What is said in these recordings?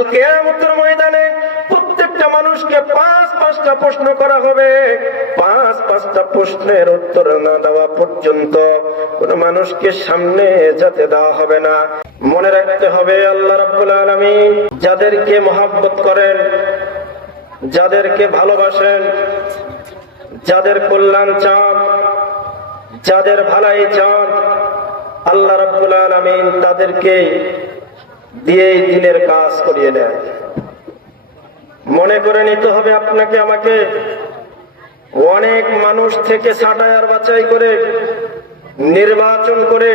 কাল কিয়ামতের ময়দানে প্রত্যেকটা মানুষকে পাঁচটা প্রশ্ন করা হবে। পাঁচটা প্রশ্নের উত্তর না দেওয়া পর্যন্ত কোন মানুষকে সামনে যেতে দেওয়া হবে না। মনে রাখতে হবে, আল্লাহ রাব্বুল আলামিন যাদেরকে মহব্বত করেন, যাদেরকে ভালোবাসেন, যাদের কল্যাণ চান, যাদের ভালাই চান, আল্লাহ রাব্বুল আলামিন তাদেরকে দিয়ে দিনের কাজ করিয়ে দেয়। মনে করে নিতে হবে আপনাকে আমাকে, অনেক মানুষ থেকে ছাঁটাই আর বাছাই করে, নির্বাচন করে,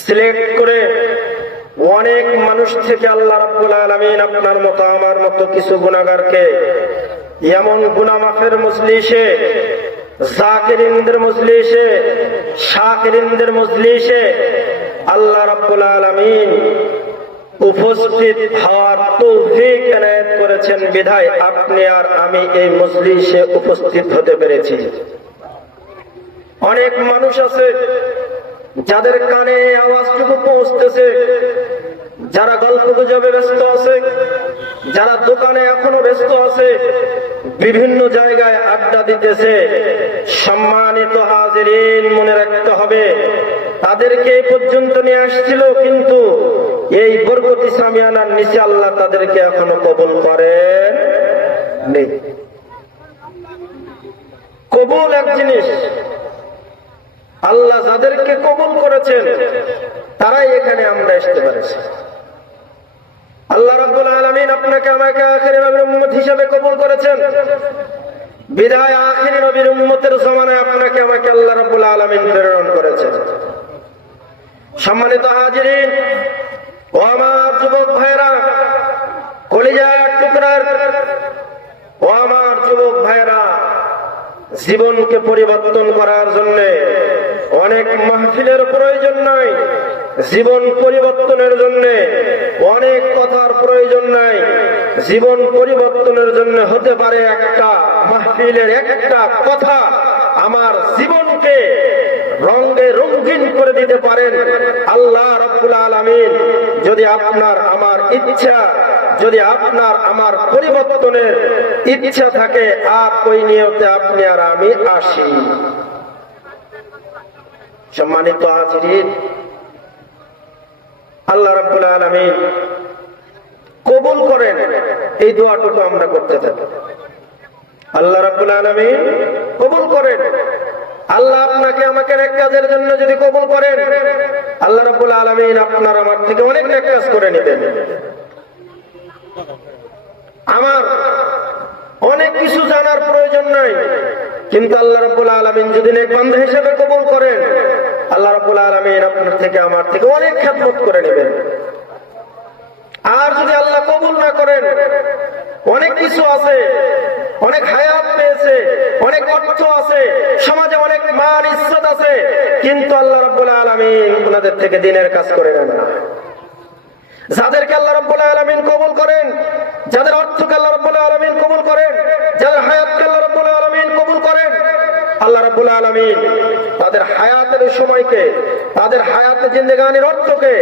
সিলেক্ট করে, অনেক মানুষ থেকে আল্লাহ রাব্বুল আলামিন আপনার মতো আমার মতো কিছু গুনাহগারকে এমন গুনাহ মাফের মজলিসে, জাকিরিনদের মজলিসে, শাকিরিনদের মজলিসে আল্লাহ রাব্বুল আলামিন উপস্থিত হওয়ার তৌফিক এনায়েত করেছেন বিধায় আপনি আর আমি এই মজলিসে উপস্থিত হতে পেরেছি। অনেক মানুষ আছে যাদের কানে আওয়াজটুকু পৌঁছতেছে, যারা গল্প গুজবে ব্যস্ত আছে, যারা দোকানে এখনো ব্যস্ত আছে, বিভিন্ন জায়গায় আড্ডা দিতেছে। সম্মানিত হাজিরিন, মনে রাখতে হবে তাদেরকে এই পর্যন্ত নিয়ে আসছিল, কিন্তু এই বরকতি সামিয়ানার নিচে আল্লাহ তাদেরকে এখনো কবুল করেন নেই। কবুল এক জিনিস, আল্লাহ যাদেরকে কবুল করেছেন তারাই এখানে আমরা আসতে পারেছি। আল্লাহ রাব্বুল আলামিন আপনাকে আমাকে আখিরি নবীর উম্মত হিসেবে কবুল করেছেন বিধায় আখিরি নবীর উম্মতের জমানায় আপনাকে আমাকে আল্লাহ রাব্বুল আলামিন প্রেরণ করেছেন। সম্মানিত হাজিরিন, ও আমার যুবক ভাইরা, কলিজার টুকরার ও আমার যুবক ভাইরা, জীবনকে পরিবর্তন করার জন্য অনেক মাহফিলের প্রয়োজন নাই, জীবন পরিবর্তনের জন্য অনেক কথার প্রয়োজন নাই। জীবন পরিবর্তনের জন্য হতে পারে একটা মাহফিলের একটা কথা আমার জীবনকে রঙে রঙিন করে দিতে পারেন আল্লাহ রাব্বুল আলামিন। যদি আপনার আমার ইচ্ছা, যদি আপনার আমার পরিবর্তনের ইচ্ছা থাকে, আর ওই নিয়তে আপনি আর আমি আসি। সম্মানিত হাজিরিন, আল্লাহ রাব্বুল আলামিন কবুল করেন, এই দোয়াটুকু আমরা করতে থাকি। আল্লাহ রাব্বুল আলামিন কবুল করেন। আল্লাহ আপনাকে আমাকে নেক কাজের জন্য যদি কবুল করেন, আল্লাহ রাব্বুল আলামিন আপনার আমার থেকে অনেক নেক কাজ করে নেবেন। আমার অনেক কিছু জানার প্রয়োজন নাই, কিন্তু আল্লাহ রাব্বুল আলামিন যদি নেক বান্দা হিসেবে কবুল করেন, আল্লাহ রাব্বুল আলামিন আপনার থেকে আমার থেকে অনেক খেদমত করে নেবেন। আর যদি আল্লাহ কবুল না করেন, অনেক কিছু আছে, অনেক হায়াত পেয়েছে, অনেক অর্থ আছে, সমাজে অনেক মান ইজ্জত আছে, কিন্তু আল্লাহ রাব্বুল আলামিন ওনাদের থেকে দিনের কাজ করে নেন না। যাদেরকে আল্লাহ রাব্বুল আলামিন কবুল করেন, যাদের অর্থকে আল্লাহ রাব্বুল আলামিন কবুল করেন, যাদের হায়াতকে আল্লাহ রাব্বুল আলামিন কবুল করেন, আল্লাহ রাব্বুল আলামিন তাদের হায়াতের সময়কে, তাদের হায়াতে জিন্দেগানির অর্থকে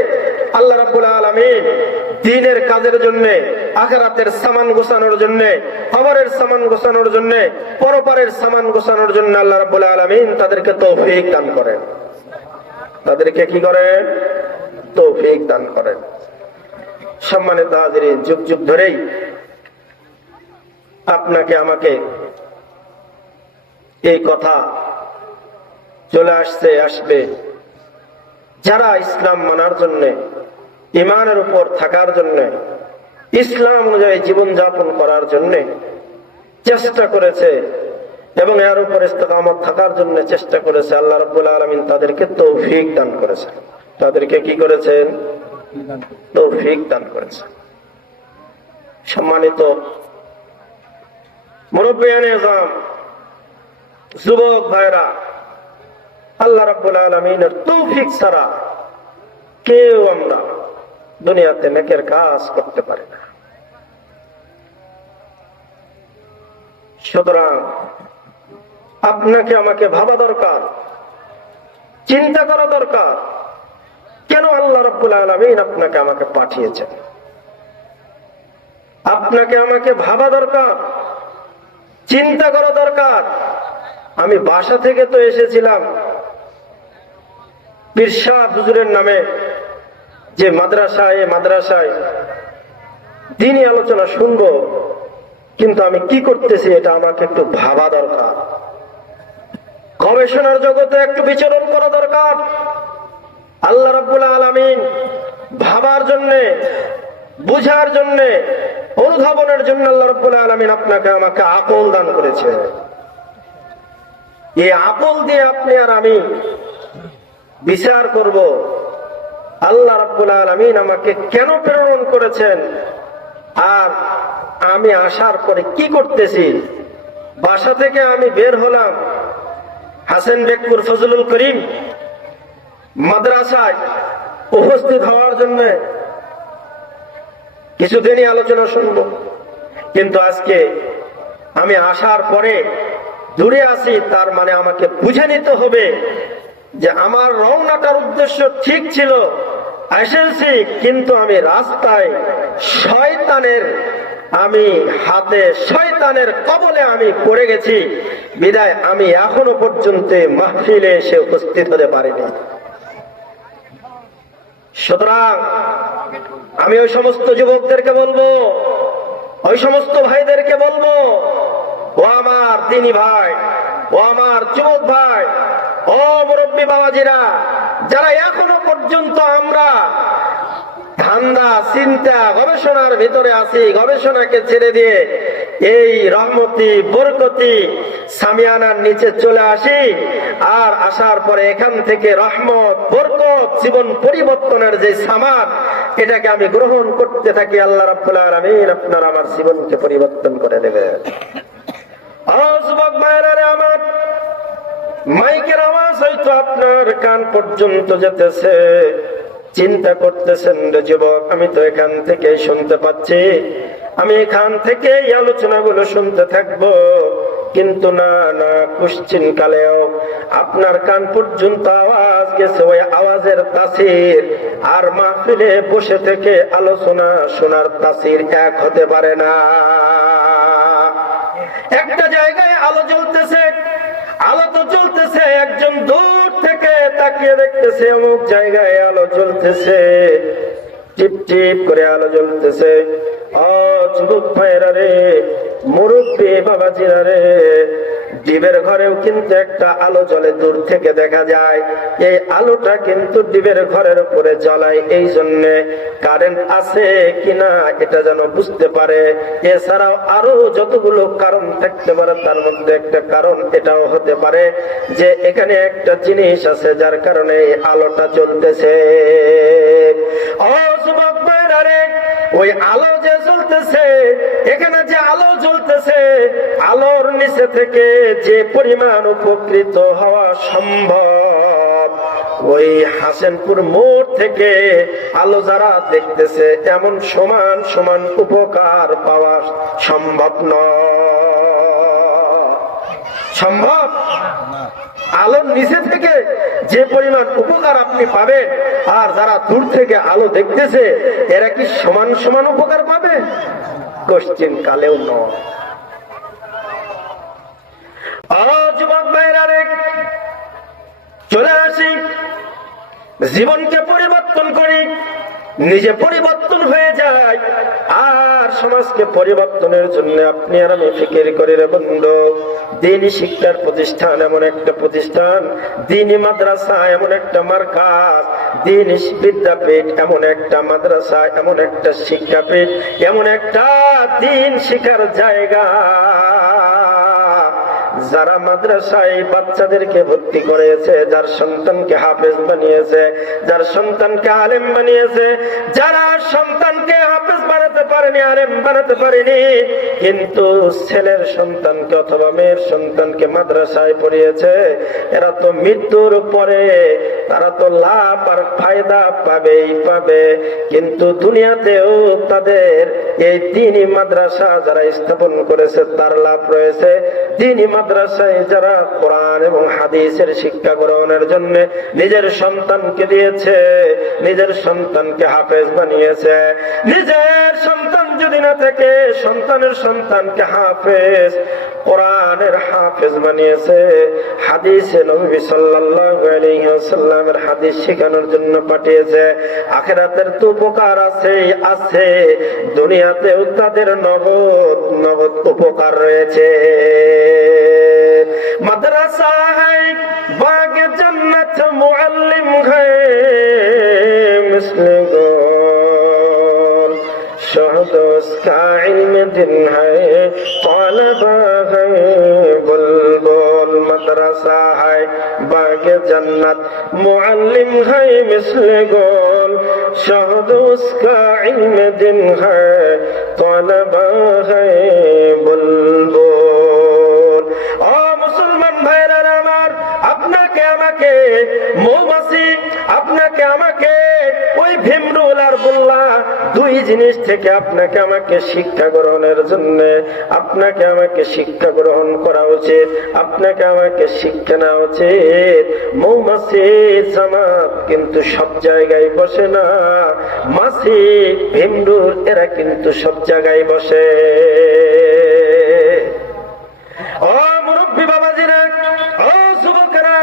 আল্লাহ রাব্বুল আলামিন দ্বীনের কাজের জন্য, আখিরাতের সামান গোছানোর জন্য, কবরের সামান গোছানোর জন্য, পরপারের সামান গোছানোর জন্য আল্লাহ রাব্বুল আলামিন তাদেরকে তৌফিক দান করেন। তাদেরকে কি করেন? তৌফিক দান করেন। সম্মানিত হাজিরিন, যুগ যুগ ধরেই আপনাকে আমাকে এই কথা চলে আসবে, যারা ইসলাম মানার জন্য, ইমানের উপর থাকার জন্য, ইসলাম অনুযায়ী জীবন যাপন করার জন্য চেষ্টা করেছে এবং এর উপর ইস্তেকামত থাকার জন্য চেষ্টা করেছে, আল্লাহ রাব্বুল আলামিন তাদেরকে তৌফিক দান করেছেন। তাদেরকে কি করেছেন? তৌফিক দান করেছেন। সম্মানিত মুরব্বিয়ানে আযম, যুবক ভাইরা, আল্লাহ রাব্বুল আলামিনের তৌফিক ছাড়া কেউ আমরা দুনিয়াতে নেকের কাজ করতে পারে না। সুতরাং আপনাকে আমাকে ভাবা দরকার, চিন্তা করা দরকার, কেন আল্লাহ রাব্বুল আলামিন আপনাকে আমাকে পাঠিয়েছেন। আপনাকে আমাকে ভাবা দরকার, চিন্তা করা দরকার। আমি বাসা থেকে তো এসেছিলাম পীর সাহেব হুজুরের নামে যে মাদ্রাসায়, মাদ্রাসায় দিনই আলোচনা শুনবো, কিন্তু আমি কি করতেছি এটা আমাকে একটু ভাবা দরকার। গবেষণার জগতে একটু বিচরণ করা দরকার। আল্লাহ রাব্বুল আলামিন ভাবার জন্যে, বুঝার জন্যে, অনুধাবনের জন্য আল্লাহ রাব্বুল আলামিন আপনাকে আমাকে আকল দান করেছে। এই আকল দিয়ে আপনি আর আমি বিচার করব আল্লাহ রাব্বুল আলামিন আমাকে কেন প্রেরণ করেছেন, আর আমি আসার পরে কি করতেছি। বাসা থেকে আমি বের হলাম হাসান বেগপুর ফজলুল করিম মাদ্রাসায় উপস্থিত হওয়ার জন্য, কিছুদিনই আলোচনা শুনবো। কিন্তু আজকে আমি আসার পরে দূরে আছি, তার মানে আমাকে বুঝে নিতে হবে যে আমার রওনাটার উদ্দেশ্য ঠিক ছিল, এসেছি, কিন্তু আমি রাস্তায় শয়তানের হাতে, শয়তানের কবলে আমি পড়ে গেছি। বিদায় আমি এখনো পর্যন্ত মাহফিলে এসে উপস্থিত হতে পারিনি। সুতরাং আমি ওই সমস্ত যুবকদেরকে বলবো, ওই সমস্ত ভাইদেরকে বলবো, ও আমার দিনী ভাই, ও আমার যুবক ভাই, ও মুরব্বী বাবাজিরা, যারা এখনো পর্যন্ত আমরা ধান্দা, চিন্তা, গবেষণার ভিতরে আছি, গবেষণাকে ছেড়ে দিয়ে এই রহমতি, বরকতি সামিয়ানার নিচে চলে আসি, আর আসার পরে এখান থেকে রহমত, বরকত, জীবন পরিবর্তনের যে সামান, এটাকে আমি গ্রহণ করতে থাকি। আল্লাহ রাব্বুল আলামিন আপনার আমার জীবনকে পরিবর্তন করে দেবে। যুবক ভাইরা রে আমার, মাইকের আওয়াজ হয়তো আপনার কান পর্যন্ত যেতেছে, চিন্তা করতেছেন রে যুবক, আমি তো এখান থেকে শুনতে পাচ্ছি, আমি এখান থেকে এই আলোচনাগুলো শুনতে থাকবো। কিন্তু না না, কুশ্চিন কালেও আপনার কান পর্যন্ত আওয়াজ গেছে, ওই আওয়াজের তাসির আর মাহফিলে বসে থেকে আলোচনা শোনার তাসির এক হতে পারে না। একটা জায়গায় আলো জ্বলতেছে, আলো তো জ্বলতেছে, একজন দূর থেকে তাকিয়ে দেখতেছে অমুক জায়গায় আলো জ্বলতেছে, টিপ টিপ করে আলো জ্বলতেছে। যুবক ভাইরা রে, মুরব্বী বাবাজিরা রে, ডিবের ঘরেও কিন্তু একটা আলো জ্বলে, দূর থেকে দেখা যায়। এই আলোটা কিন্তু ডিবের ঘরের উপরে জ্বলায় এই জন্যে কারেন্ট আছে কিনা এটা যেন বুঝতে পারে। এছাড়াও আরো যতগুলো কারণ থাকতে পারে, তার মধ্যে একটা কারণ এটাও হতে পারে যে এখানে একটা জিনিস আছে যার কারণে এই আলোটা জ্বলতেছে। যুবক ভাইরা রে, ওই আলো যে জ্বলতেছে, এখানে যে আলো জ্বলতেছে, আলোর নিচে থেকে যে পরিমাণ উপকৃত হওয়া সম্ভব, ওই হাসেনপুর মোড় থেকে আলো যারা দেখতেছে এমন সমান সমান উপকার পাওয়া সম্ভব নয়। সম্ভব? আলোর নিচে থেকে যে পরিমাণ উপকার আপনি পাবেন, আর যারা দূর থেকে আলো দেখতেছে এরা কি সমান সমান উপকার পাবে? কোশ্চিন কালেও নয়। যুবক ভাইরা রে, চলে আসি, জীবনকে পরিবর্তন করি, নিজে পরিবর্তন হয়ে যায়, আর সমাজকে পরিবর্তনের জন্য আপনি আর আমি ফিকির করি রে বন্ধু। দ্বীনি শিক্ষার প্রতিষ্ঠান এমন একটা প্রতিষ্ঠান, দ্বীনি মাদ্রাসা এমন একটা মার্কাজ, দ্বীনি বিদ্যাপীঠ এমন একটা মাদ্রাসা, এমন একটা শিক্ষাপীঠ, এমন একটা দ্বীন শিক্ষার জায়গা, যারা মাদ্রাসায় বাচ্চাদেরকে ভর্তি করেছে, যার সন্তানকে হাফেজ বানিয়েছে, যার সন্তানকে আলেম বানিয়েছে, যারা সন্তানকে হাফেজ বানাতে পারেনি, আলেম বানাতে পারেনি, কিন্তু ছেলের সন্তানকে অথবা মেয়ের সন্তানকে মাদ্রাসায় পড়িয়েছে, এরা তো মৃত্যুর পরে তারা তো লাভ আর ফায়দা পাবেই পাবে। কিন্তু দুনিয়াতেও তাদের এই দ্বীনি মাদ্রাসা যারা স্থাপন করেছে তার লাভ রয়েছে। দ্বীনি মাদ্রাসায় যারা কোরআন এবং হাদিসের শিক্ষা গ্রহণের জন্য নিজের সন্তানকে দিয়েছে, নিজের সন্তানকে হাফেজ বানিয়েছে, নিজের সন্তান যদি দুনিয়া থেকে সন্তানের সন্তানকে হাফেজ, কোরআনের হাফেজ বানিয়েছে, হাদিসে নবী সাল্লাল্লাহু আলাইহি ওয়াসাল্লামের হাদিস শেখানোর জন্য পাঠিয়েছে। আখিরাতের তো উপকার আছে, দুনিয়াতেও তাদের নগদ নগদ উপকার রয়েছে। মাদ্রাসা হ্যায় বাগে জান্নাত, মুআল্লিম হ্যায় মিসলে গোল, शहद उसका इल्म दिन है, तलबा है बुलबुल। मदरसा है बागे जन्नत, मुअल्लिम है मिसले गोल, शहद उसका इल्म दिन है, तलबा है बुलबुल। ओ मुसलमान भाइरा আমার, আপনাকে আমাকে মৌমাছি, আপনাকে আমাকে ওই ভীমরুল আর বুল্লা, দুই জিনিস থেকে আপনাকে আমাকে শিক্ষা গ্রহণের জন্য আপনাকে আমাকে শিক্ষা গ্রহণ করা উচিত, আপনাকে আমাকে শিক্ষা নেওয়া উচিত। মৌমাছির জামাত কিন্তু সব জায়গায় বসে না, মাছি ভীমরুল এরা কিন্তু সব জায়গায় বসে। ও মুরব্বী বাবাজিরা, ও যুবকেরা,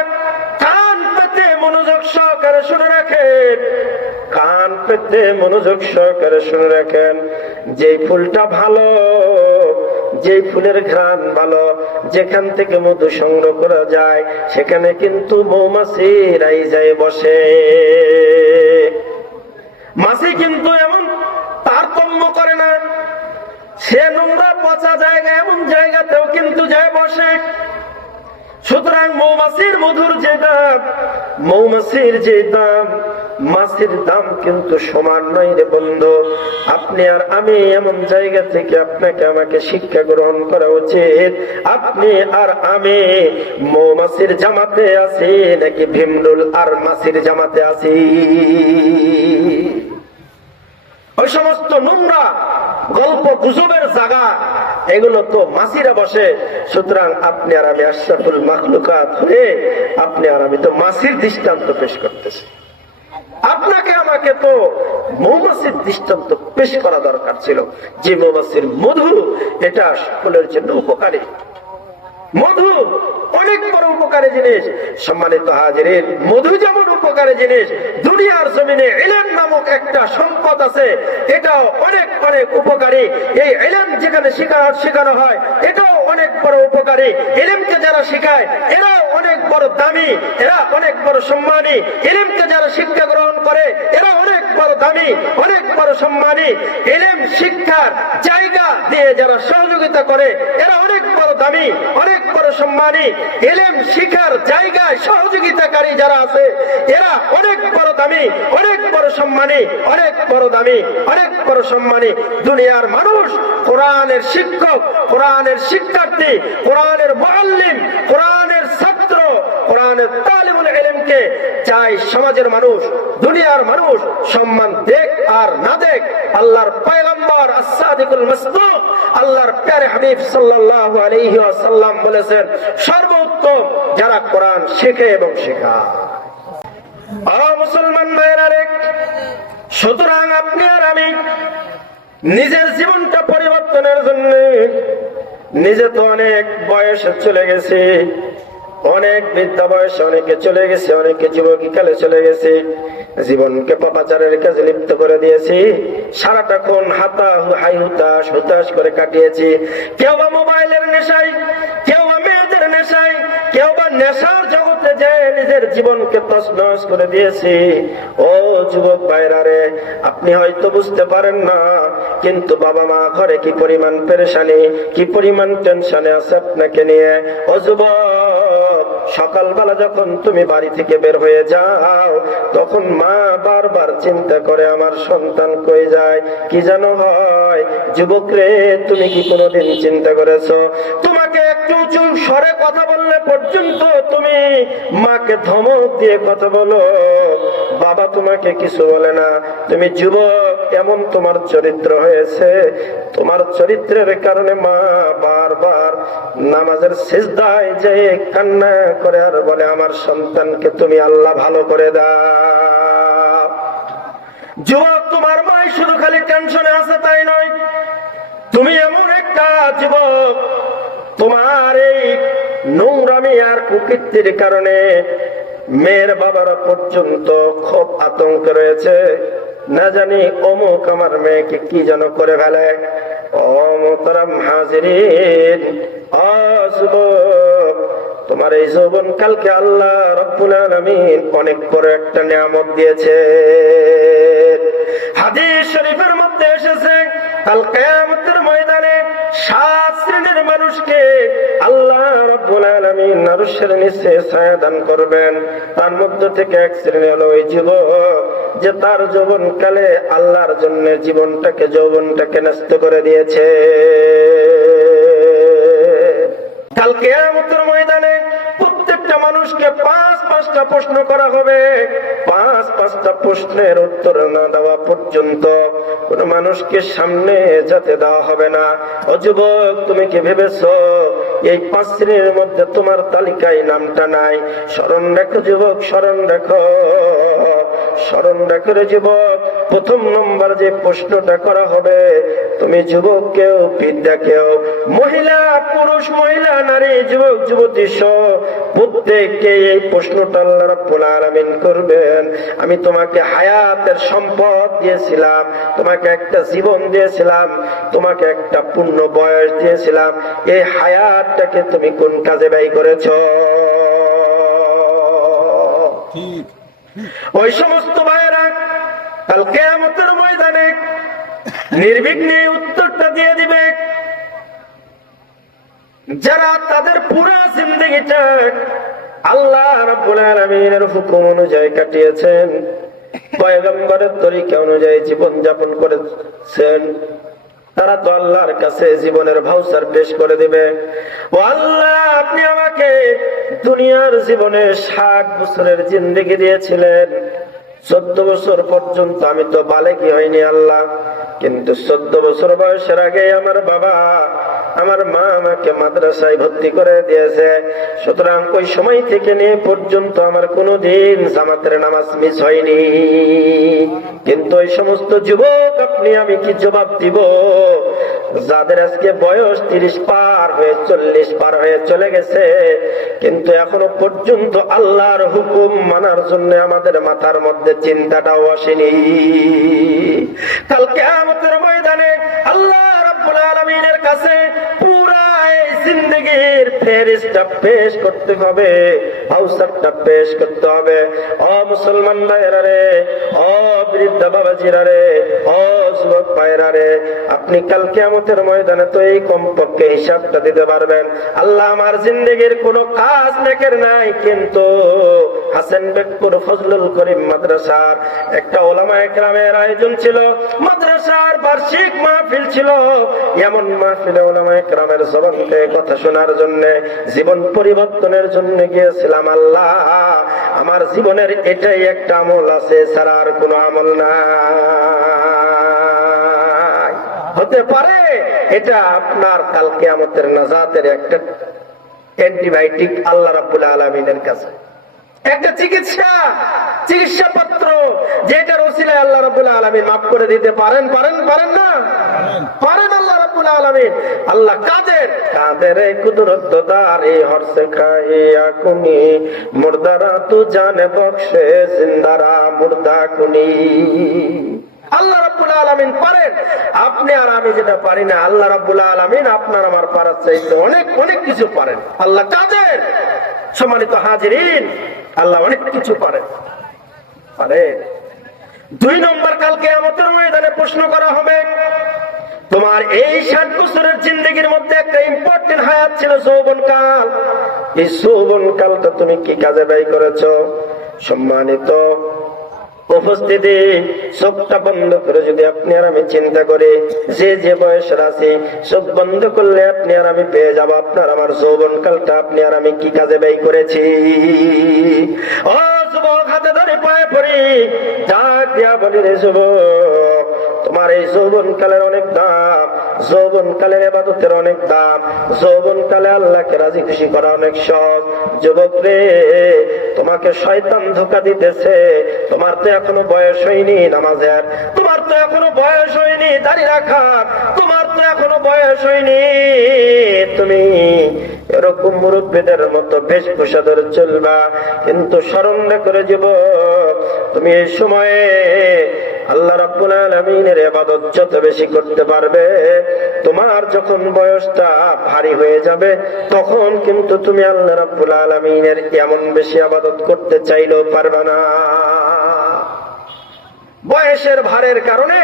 কান পেতে মনোযোগ সহকারে শুনে রাখেন, কান পেতে মনোযোগ সহকারে শুনে রাখেন। যে ফুলটা ভালো, যে ফুলের ঘ্রাণ ভালো, যেখান থেকে মধু সংগ্রহ করা যায়, সেখানে কিন্তু মৌমাছিরাই যায় বসে। মাছি কিন্তু এমন তারতম্য করে না, সে নোংরা পচা জায়গা এমন জায়গাতেও কিন্তু যায় বসে। সুতরাং মৌমাছির মধুর যে দাম, মৌমাছির যে দাম, মাছির দাম কিন্তু সমান নয় রে বন্ধু। আপনি আর আমি এমন জায়গা থেকে আপনাকে আমাকে শিক্ষা গ্রহণ করা উচিত। আপনি আর আমি মৌমাছির জামাতে আছি নাকি ভীমরুল আর মাছির জামাতে আছি? ওই সমস্ত নোংরা গল্প গুজবের জায়গা, এগুলো তো মাছিরা বসে। সুতরাং আপনি আর আমি আশরাফুল মাখলুকাত হয়ে আপনি আর আমি তো মাছির দৃষ্টান্ত পেশ করতেছি। আপনাকে আমাকে তো মৌমাছির দৃষ্টান্ত পেশ করা দরকার ছিল, যে মৌমাছির মধু এটা সকলের জন্য উপকারী। মধু অনেক বড় উপকারী জিনিস। সম্মানিত হাজিরিন, মধু যেমন উপকারী জিনিস, দুনিয়ার জমিনে ইলম নামক একটা সম্পদ আছে, এটাও অনেক অনেক উপকারী। এই ইলম যেখানে শেখানো হয়, এটাও অনেক বড় উপকারী। ইলমকে যারা শেখায় এরাও অনেক বড় দামি, এরা অনেক বড় সম্মানী। ইলমকে যারা শিক্ষা গ্রহণ করে এরা অনেক বড় দামি, অনেক বড় সম্মানী। ইলম শিক্ষার জায়গা দিয়ে যারা সহযোগিতা করে এরা অনেক বড় দামি, অনেক বড় সম্মানী। ইলম শিক্ষার জায়গায় সহযোগিতাকারী যারা আছে এরা অনেক বড় দামি, অনেক বড় সম্মানী, অনেক বড় দামি, অনেক বড় সম্মানী। দুনিয়ার মানুষ কোরআনের শিক্ষক, কোরআনের শিক্ষার্থী, কোরআনের মুআল্লিম, কোরআনের ছাত্র, কোরআনের তালিবুল ইলমকে চাই সমাজের মানুষ, দুনিয়ার মানুষ সম্মান দেখ আর না দেখ। আল্লাহর পয়গম্বর as-সাদিকুল মাসদুক, আল্লাহর প্যারে হাবিব সাল্লাল্লাহু আলাইহি ওয়াসাল্লাম বলেছেন, সর্বোত্তম যারা কোরআন শেখে এবং শেখায়। মুসলমান ভাইরা রে, সুতরাং আপনি আর আমি নিজের জীবনটা পরিবর্তনের জন্য, নিজে তো অনেক বয়সে চলে গেছে, অনেক বৃদ্ধা বয়সে অনেকে চলে গেছে, অনেকে যুবতী কালে চলে গেছে, জীবনকে পাপাচারের কাজে লিপ্ত করে দিয়েছি, সারাটাক্ষণ হুতাশ হুতাশ করে কাটিয়েছি। কেউ বা মোবাইলের নেশায়, কেউ বা মেয়েদের নেশায়, কেউ বা নেশার জগতে যে নিজের জীবনকে তছনছ করে দিয়েছি। ও যুবক ভাইরা রে, আপনি হয়তো বুঝতে পারেন না, কিন্তু বাবা মা ঘরে কি পরিমাণ পেরেশানি, কি পরিমাণ টেনশনে আছে আপনাকে নিয়ে। ও যুবক, সকালবেলা যখন তুমি বাড়ি থেকে বের হয়ে যাও, তখন মা বারবার চিন্তা করে আমার সন্তান কই যায়, কি যেন হয়। যুবক রে, তুমি কি কোনোদিন চিন্তা করেছো, তোমাকে একটু উঁচু স্বরে কথা বললে পর্যন্ত তুমি মাকে ধমক দিয়ে কথা বলো, বাবা তোমাকে কিছু বলে না। তুমি যুবক, এমন তোমার চরিত্র হয়েছে, তোমার চরিত্রের কারণে মা বারবার নামাজের সিজদায় যে কান্না করে আর বলে আমার সন্তানকে তুমি আল্লাহ ভালো করে দাও। যুবক, তোমার মা শুধু খালি টেনশনে আছে তাই নয়, যুবক, তোমার এই নোংরামি আর কুকীর্তির কারণে মেয়ের বাবারা পর্যন্ত খুব আতঙ্ক রয়েছে। না জানি অমুক আমার মেয়েকে কি যেন করে ফেলে। ও মোহতারাম হাজিরিন, যুবক, তোমার এই যৌবন কালকে আল্লাহ রাব্বুল আলামিন অনেক বড় একটা নিয়ামত দিয়েছে। হাদিস শরীফের মধ্যে এসেছে, কাল কিয়ামতের ময়দানে 7 শ্রেণীর মানুষকে আল্লাহ রাব্বুল আলামিন আরশের নিচে ছায়া দান করবেন। তার মধ্যে থেকে এক শ্রেণী হলো ওই যুবক যে তার যৌবনকালে আল্লাহর জন্য যৌবনটাকে নষ্ট করে দিয়েছে। কাল কিয়ামতের ময়দানে প্রত্যেকটা মানুষকে 5-5টা প্রশ্ন করা হবে। 5-5টা প্রশ্নের উত্তর না দেওয়া পর্যন্ত কোন মানুষকে সামনে যেতে দেওয়া হবে না। ও যুবক, তুমি কি ভেবেছো এই 5 শ্রেণীর মধ্যে তোমার তালিকায় নামটা নাই? স্মরণ রেখো যুবক, স্মরণ রেখো, স্মরণ রেখো রে যুবক। প্রথম নম্বর যে প্রশ্নটা করা হবে, তুমি যুবক কেউ, বৃদ্ধা কেউ, মহিলা পুরুষ, মহিলা নারী, যুবক যুবতী সহ প্রত্যেককে এই প্রশ্নটা আল্লাহ রাব্বুল আলামিন করবেন। আমি তোমাকে হায়াতের সম্পদ দিয়েছিলাম, তোমাকে একটা জীবন দিয়েছিলাম, তোমাকে একটা পূর্ণ বয়স দিয়েছিলাম, এই হায়াতটাকে তুমি কোন কাজে ব্যয় করেছো? ওই সমস্ত ভাইয়েরা কাল কিয়ামতের ময়দানে নির্বিঘ্নে উত্তরটা দিয়ে দিবে যারা তাদের পুরো জিন্দেগিটা আল্লাহ রাব্বুল আলামিনের হুকুম অনুযায়ী কাটিয়েছেন, পয়গম্বরের তরিকা অনুযায়ী জীবন যাপন করেছেন। তারা তো আল্লাহর কাছে জীবনের ভাউচার পেশ করে দিবে, ও আল্লাহ, আপনি আমাকে দুনিয়ার জীবনে 60 বছরের জিন্দেগি দিয়েছিলেন, 14 বছর পর্যন্ত আমি তো বালেগী হইনি আল্লাহ, কিন্তু 14 বছর বয়সের আগে আমার বাবা আমার মা আমাকে মাদ্রাসায় ভর্তি করে দিয়েছে। সুতরাং ওই সময় থেকে নিয়ে পর্যন্ত আমার কোনোদিন জামাতের নামাজ মিস হয়নি। কিন্তু ওই সমস্ত যুবক আপনি আমি কি জবাব দিব যাদের আজকে বয়স 30 পার হয়ে 40 পার হয়ে চলে গেছে, কিন্তু এখনো পর্যন্ত আল্লাহর হুকুম মানার জন্য আমাদের মাথার মধ্যে চিন্তাটাও আসেনি। কাল কিয়ামতের ময়দানে আল্লাহ রাব্বুল আলামিনের কাছে পুরা এই জিন্দেগির ফেরেশতা পেশ করতে হবে, আউসারটা পেশ করতে হবে। ও মুসলমান ভাইরা রে, ও বৃদ্ধ বাবাজিরা রে, ও যুবক ভাইরা রে, আপনি কাল কিয়ামতের ময়দানে তো এই কমপক্ষে হিসাবটা দিতে পারবেন, আল্লাহ আমার জিন্দেগির কোনো কাজ নেকের নাই, কিন্তু হাসান বেগপুর ফজলুল করিম মাদ্রাসার একটা উলামায়ে কেরামের আয়োজন ছিল, মাদ্রাসার বার্ষিক মাহফিল ছিল। এমন মাহফিলে উলামায়ে কেরামের জবান থেকে কথা শোনার জন্য, জীবন পরিবর্তনের জন্য গিয়েছিলাম। আল্লাহ, আমার জীবনের এটাই একটা আমল আছে, ছাড়া আর কোনো আমল নাই। হতে পারে এটা আপনার কাল কিয়ামতের নাজাতের একটা অ্যান্টিবায়োটিক আল্লাহ রাব্বুল আলামিনের কাছে, একটা চিকিৎসা পত্র, যেটার ওসিলায় আল্লাহ রাব্বুল আলামিন মাফ করে দিতে পারেন না? পারেন আল্লাহ রাব্বুল আলামিন। আল্লাহ কাদের কুদরত দারে হরসে খাইয়া কুনি, মুর্দারা তু জানে বখশে, জিন্দারা মুর্দা কুনি। আল্লাহ রাব্বুল আলামিন পারেন, আপনি আর আমি যেটা পারি না, আল্লাহ রাব্বুল আলামিন আপনার আমার পারার চাইতে অনেক অনেক কিছু পারেন। আল্লাহ কাদের, সম্মানিত হাজিরিন, আল্লাহ অনেক কিছু পারেন। 2 নম্বর, কাল কিয়ামতের ময়দানে প্রশ্ন করা হবে, তোমার এই 60 বছরের জিন্দেগির মধ্যে একটা ইম্পর্টেন্ট হায়াত ছিল যৌবনকাল, এই যৌবনকালটা তুমি কি কাজে ব্যয় করেছো? সম্মানিত উপস্থিতি, চোখটা বন্ধ করে যদি আপনি আর আমি চিন্তা করি, যে বয়সের আছি, চোখ বন্ধ করলে আপনি আর আমি পেয়ে যাব আপনার আমার যৌবনকালটা আপনি আর আমি কি কাজে ব্যয় করেছি। ও যুবক, হাতে ধরে পায়ে পড়ি, ডাক দিয়া বলি, রে যুবক, তোমার এই যৌবনকালের অনেক দাম, যৌবনকালের ইবাদতের অনেক দাম, যৌবনকালে আল্লাহকে রাজি খুশি করা অনেক সহজ। যুবক রে, তোমাকে শয়তান ধোঁকা দিতেছে, তোমার তো এখনো বয়স হয়নি নামাজের, তোমার তো এখনো বয়স হয়নি দাড়ি রাখার, তোমার তো এখনো বয়স হয়নি তুমি এরকম মুরব্বীদের মতো বেশভূষা ধরে চলবা, কিন্তু স্মরণ করে যুবক, তুমি এই সময়ে আল্লাহ রাব্বুল আলামিনের ইবাদত যত বেশি করতে পারবে, তোমার যখন বয়সটা ভারী হয়ে যাবে, তখন কিন্তু তুমি আল্লাহ রাব্বুল আলামিনের এমন বেশি ইবাদত করতে চাইলেও পারবে না। বয়সের ভারের কারণে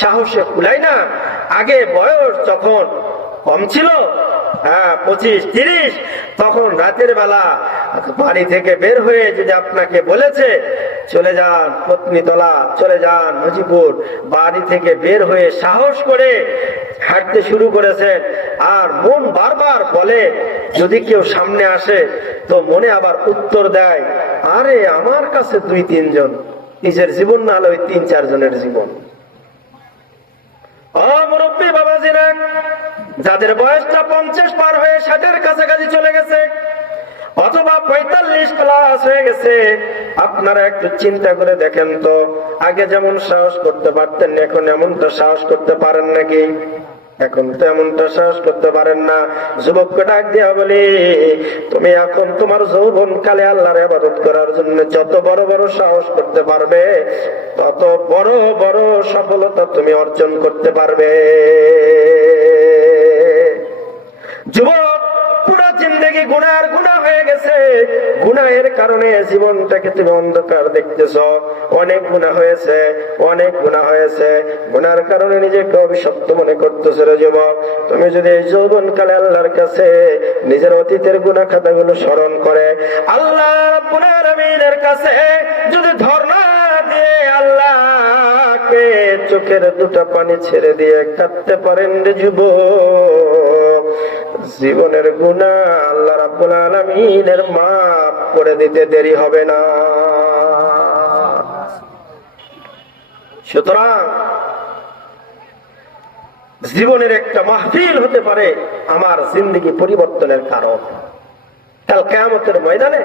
সাহসে কুলায় না। আগে বয়স যখন কম ছিল, 25-30, তখন রাতের বেলা বাড়ি থেকে বের হয়ে যদি আপনাকে বলেছে চলে যান পত্নীতলা, চলে যান মুজিবপুর, বাড়ি থেকে বের হয়ে সাহস করে হাঁটতে শুরু করেছেন, আর মন বারবার বলে যদি কেউ সামনে আসে, তো মনে আবার উত্তর দেয়, আরে আমার কাছে 2-3 জন, নিজের জীবন না হলে ওই 3-4 জনের জীবন। মুরব্বী বাবাজিরা, যাদের বয়সটা 50 পার হয়ে 60-এর কাছাকাছি চলে গেছে, অথবা 45 প্লাস হয়ে গেছে, আপনারা একটু চিন্তা করে দেখেন তো, আগে যেমন সাহস করতে পারতেন, এখন এমনটা সাহস করতে পারেন নাকি? এখন তো এমনটা সাহস করতে পারেন না। যুবককে ডাক দিয়া বলি, তুমি এখন তোমার যৌবন কালে আল্লাহর ইবাদত করার জন্য যত বড় বড় সাহস করতে পারবে, তত বড় বড় সফলতা তুমি অর্জন করতে পারবে। যুবক, পুরো জিন্দেগি গুনার গুনাহ হয়ে গেছে, গুনাহের কারণে জীবনটাকে তুমি অন্ধকার দেখতেছ। অনেক গুনাহ হয়েছে, অনেক গুনাহ হয়েছে, গুনার কারণে নিজেকে অভিশপ্ত মনে করতেছ রে যুবক। তুমি যদি এই যৌবনকালে আল্লাহর কাছে নিজের অতীতের গুনাহ খাতাগুলো স্মরণ করে আল্লাহ রাব্বুল আলামিনের কাছে যদি ধর্ণা দিয়ে আল্লাহকে চোখের দুটো পানি ছেড়ে দিয়ে কাঁদতে পারেন রে যুবক, জীবনের গুনাহ আল্লাহ রাব্বুল আলামিনের মাফ করে দিতে দেরি হবে না। সুতরাং জীবনের একটা মাহফিল হতে পারে আমার জিন্দেগি পরিবর্তনের কারণ। কাল কিয়ামতের ময়দানে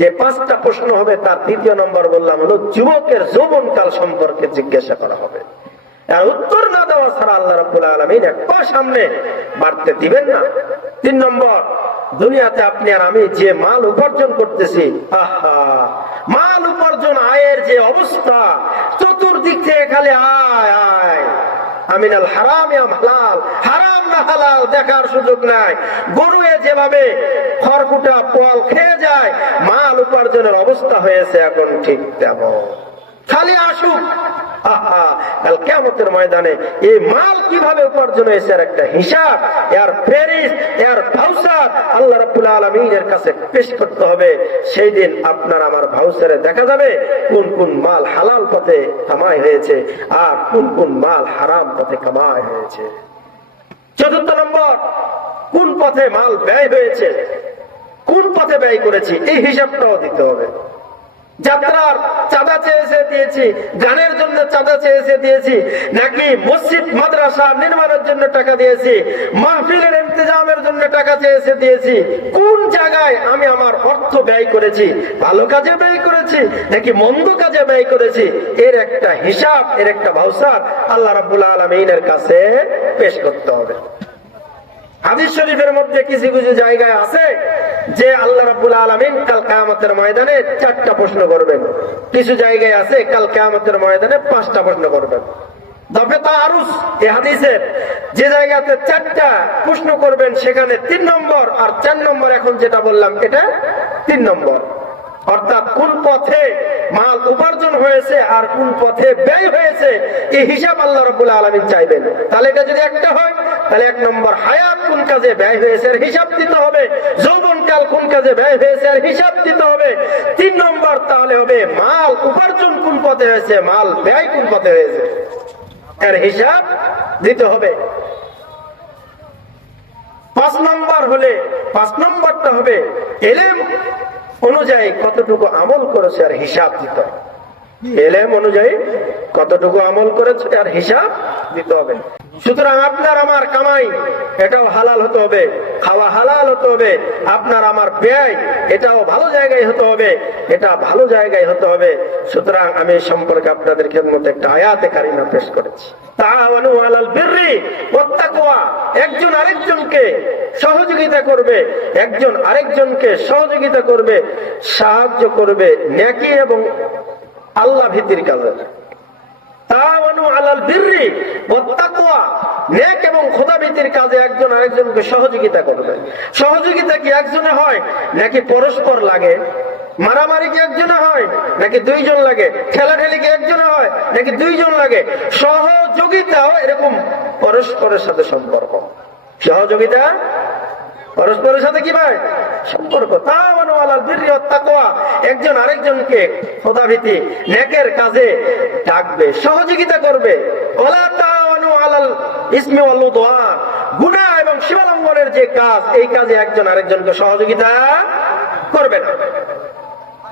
যে 5টা প্রশ্ন হবে, তার 3য় নম্বর বললাম হলো যুবকের যৌবনকাল সম্পর্কে জিজ্ঞাসা করা হবে। আর উত্তর না দেওয়া ছাড়া আল্লাহ রাব্বুল আলামিন এক পা সামনে বাড়তে দিবেন না। 3 নম্বর, দুনিয়াতে আপনি আর আমি যে মাল উপার্জন করতেছি, আহা, মাল উপার্জন আয়ের যে অবস্থা, চতুর্দিক থেকে খালি আয় আয়, আমিনাল হারাম ইয়া হালাল, হারাম না হালাল দেখার সুযোগ নাই। গরুয়ে যেভাবে খড়কুটা পোয়াল খেয়ে যায়, মাল উপার্জনের অবস্থা হয়েছে এখন ঠিক তেমন। খালি আসুক, আহা, কাল কিয়ামতের ময়দানে এই মাল কিভাবে উপার্জন হয়েছে এর একটা হিসাব, এর ফেরিস, এর ভাউচার আল্লাহ রাব্বুল আলামিনের কাছে পেশ করতে হবে। সেই দিন আপনার আমার ভাউচারে দেখা যাবে কোন কোন মাল হালাল পথে কামাই হয়েছে আর কোন কোন মাল হারাম পথে কামাই হয়েছে। 4 নম্বর, কোন পথে মাল ব্যয় হয়েছে, কোন পথে ব্যয় করেছি, এই হিসাবটাও দিতে হবে। যাত্রার চাঁদা চেয়েছে দিয়েছি, গানের জন্য চাঁদা চেয়েছে দিয়েছি, নাকি মসজিদ মাদ্রাসা নির্মাণের জন্য টাকা দিয়েছি, মাহফিলের ইন্তজামের জন্য টাকা চেয়েছে দিয়েছি, কোন জায়গায় আমি আমার অর্থ ব্যয় করেছি, ভালো কাজে ব্যয় করেছি নাকি মন্দ কাজে ব্যয় করেছি, এর একটা হিসাব, এর একটা ভাউচার আল্লাহ রাব্বুল আলামিনের কাছে পেশ করতে হবে। হাদিস শরীফের মধ্যে কিছু কিছু জায়গায় আছে যে আল্লাহ রাব্বুল আলামিন কাল কিয়ামতের ময়দানে 4টা প্রশ্ন করবেন, কিছু জায়গায় আছে কাল কিয়ামতের ময়দানে 5টা প্রশ্ন করবেন। দফে তাআরুজ এই হাদিসের যে জায়গাতে 4টা প্রশ্ন করবেন, সেখানে 3 নম্বর আর 4 নম্বর, এখন যেটা বললাম এটা 3 নম্বর। অর্থাৎ কোন পথে মাল উপার্জন হয়েছে আর কোন পথে ব্যয় হয়েছে, এই হিসাব আল্লাহ রাব্বুল আলামিন চাইবেন। তাহলে এটা যদি একটা হয়, তাহলে 1 নম্বর হায়াত কোন কাজে ব্যয় হয়েছে এর হিসাব দিতে হবে, যৌবনকাল কোন কাজে ব্যয় হয়েছে এর হিসাব দিতে হবে। 3 নম্বর তাহলে হবে মাল উপার্জন কোন পথে হয়েছে, মাল ব্যয় কোন পথে হয়েছে, এর হিসাব দিতে হবে। 5 নম্বর হলে 5 নম্বরটা হবে ইলম অনুযায়ী কতটুকু আমল করেছে আর হিসাব দিতে হবে। ইলম অনুযায়ী কতটুকু আমল করেছে আর হিসাব দিতে হবে। সুতরাং আপনার আমার কামাই এটাও হালাল হতে হবে, খাওয়া হালাল হতে হবে, আপনার আমার ব্যয় এটাও ভালো জায়গায় হতে হবে, এটা ভালো জায়গায় হতে হবে। সুতরাং আমি এই সম্পর্কে আপনাদের খেদমতে একটা আয়াতে কারিমা পেশ করেছি, তাআওয়ানু আলাল বিররি ওয়াত্তাকওয়া তাকওয়া, একজন আরেকজনকে সহযোগিতা করবে, একজন আরেকজনকে সহযোগিতা করবে, সাহায্য করবে নেকি এবং আল্লাহ ভীতির কাজে। তাআওয়ানু আলাল বিররি ওয়াত তাকওয়া, নেক এবং খোদাভীতির কাজে একজন আরেকজনকে সহযোগিতা করবে। সহযোগিতা কি একজনে হয় নাকি পরস্পর লাগে? মারামারি কি একজনে হয় নাকি দুইজন লাগে? ঠেলাঠেলি কি একজনে হয় নাকি দুইজন লাগে? সহযোগিতাও এরকম পরস্পরের সাথে সম্পর্ক। সহযোগিতা পরস্পরের সাথে কি ভাই? সম্পর্ক। তাআওয়ানু আলাল বিররি ওয়াত তাকওয়া, একজন আরেকজনকে খোদাভীতি নেকের কাজে ডাকবে, সহযোগিতা করবে। ওয়ালা তাআওয়ানু আলাল ইসমি ওয়াল উদওয়ান, গুনাহ এবং সীমালঙ্ঘনের যে কাজ, এই কাজে একজন আরেকজনকে সহযোগিতা করবে না।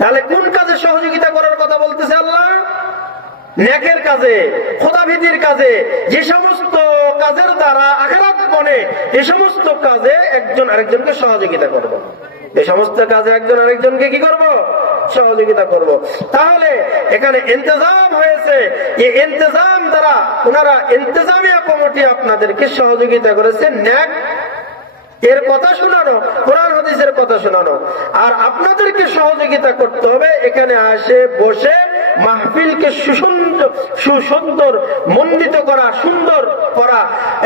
তাহলে কোন কাজে সহযোগিতা করার কথা বলতেছে আল্লাহ? নেকের কাজে, খোদাভীতির কাজে, যে সমস্ত কাজের দ্বারা আখিরাত বনে, এই সমস্ত কাজে একজন আরেকজনকে সহযোগিতা করব। এই সমস্ত কাজে একজন আরেকজনকে কি করব? সহযোগিতা করব। তাহলে এখানে ইন্তজাম হয়েছে, এই ইন্তজাম দ্বারা ওনারা ইন্তজামিয়া কমিটি আপনাদেরকে সহযোগিতা করেছে নেক এর কথা শোনানো, কোরআন হাদিসের কথা শোনানো। আর আপনাদেরকে সহযোগিতা করতে হবে এখানে আসে বসে মাহফিলকে সুন্দর মণ্ডিত করা, সুন্দর করা,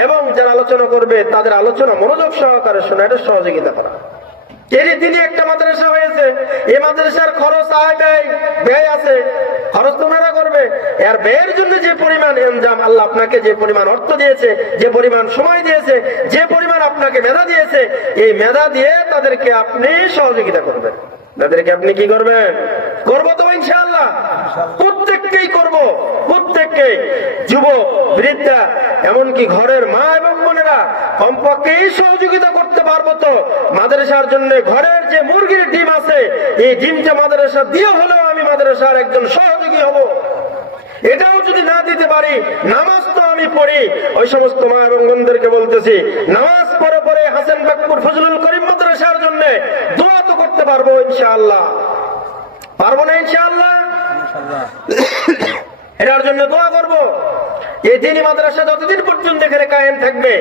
এবং যারা আলোচনা করবে তাদের আলোচনা মনোযোগ সহকারে শোনা, এটা সহযোগিতা করা। এরই দিনই একটা মাদ্রাসা হয়েছে, এই মাদ্রাসার খরচ ব্যয় আছে, খরচ তোমরা করবে। আর ব্যয়ের জন্য যে পরিমাণ ইনজাম আল্লাহ আপনাকে যে পরিমাণ অর্থ দিয়েছে, যে পরিমাণ সময় দিয়েছে, যে পরিমাণ আপনাকে মেধা দিয়েছে, এই মেধা দিয়ে তাদেরকে আপনি সহযোগিতা করবেন। তাদেরকে আপনি কি করবেন? করবো তো ইনশাআল্লাহ, প্রত্যেককেই করব, প্রত্যেককে, যুবক, বৃদ্ধা, এমনকি ঘরের মা এবং বোনেরা কমপক্ষে সহযোগিতা করতে পারবো তো মাদ্রাসার জন্য। ঘরের যে মুরগির ডিম আছে, এই ডিমটা মাদ্রাসা দিয়ে হলেও আমি মাদ্রাসার একজন সহযোগী হব। এটাও যদি না দিতে পারি, নামাজ তো আমি পড়ি, ওই সমস্ত মা এবং বোনদেরকে বলতেছি, নামাজ পড়ে পড়ে হাসান বাকপুর ফজলুল করিম মাদ্রাসার জন্য দোয়া তো করতে পারবো ইনশাআল্লাহ। পারবো না ইনশাআল্লাহ? এটার জন্য দোয়া করবো। এই দিনই মাদ্রাসা যতদিন পর্যন্ত এখানে কায়েম থাকবে,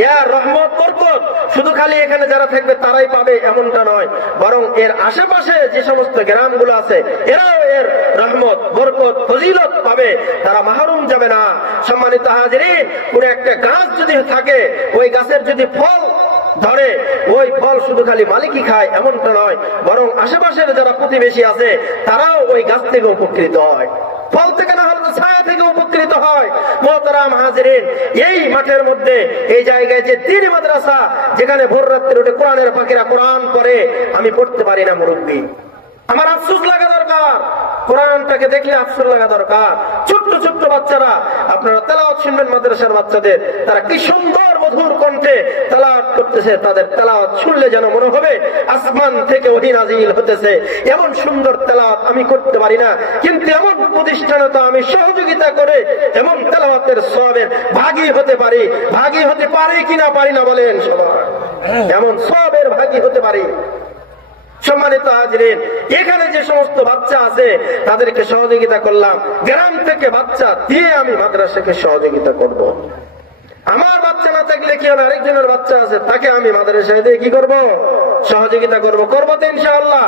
ইয়ার রহমত বরকত শুধু খালি এখানে যারা থাকবে তারাই পাবে এমনটা নয়, বরং এর আশেপাশে যে সমস্ত গ্রামগুলো আছে এরাও এর রহমত বরকত ফজিলত পাবে, তারা মাহরুম যাবে না। সম্মানিত হাজিরিন, কোন একটা গাছ যদি থাকে, ওই গাছের যদি ফল ধরে, ওই ফল শুধু খালি মালিকই খায় এমনটা নয়, বরং আশেপাশের যারা প্রতিবেশী আছে তারাও ওই গাছ থেকে উপকৃত হয়, ফল থেকে না হলে ছায়া থেকে উপকৃত হয়। মোহতারাম হাজিরিন, এই মাঠের মধ্যে, এই জায়গায় যে তিন মাদ্রাসা, যেখানে ভোর রাত্রে উঠে কোরআনের ফাঁকিরা কোরআন পড়ে, আমি পড়তে পারি না মুরব্বী, আমার আফসোস লাগা দরকার। কোরআনটাকে দেখলে আফসোস লাগা দরকার। ছোট্ট ছোট্ট বাচ্চারা, আপনারা তেলাওয়াত শুনবেন মাদ্রাসার বাচ্চাদের, তারা কি সুন্দর মধুর কণ্ঠে তেলাওয়াত করতেছে। তাদের তেলাওয়াত শুনলে যেন মনে হবে আসমান থেকে ওহী নাযিল হতেছে। এমন সুন্দর তেলাওয়াত আমি করতে পারি না, কিন্তু এমন প্রতিষ্ঠানে তো আমি সহযোগিতা করে এমন তেলাওয়াতের সওয়াবের ভাগী হতে পারি। ভাগী হতে পারি কিনা পারি না বলেন সবাই? এমন সওয়াবের ভাগী হতে পারি। সম্মানিত হাজিরিন, এখানে যে সমস্ত বাচ্চা আছে তাদেরকে সহযোগিতা করলাম, গ্রাম থেকে বাচ্চা দিয়ে আমি মাদ্রাসাকে সহযোগিতা করব। আমার বাচ্চা না থাকলে কি হলো, আরেকজনের বাচ্চা আছে, তাকে আমি মাদ্রাসায় দিয়ে কি করব? সহযোগিতা করব। করবো তো ইনশাআল্লাহ?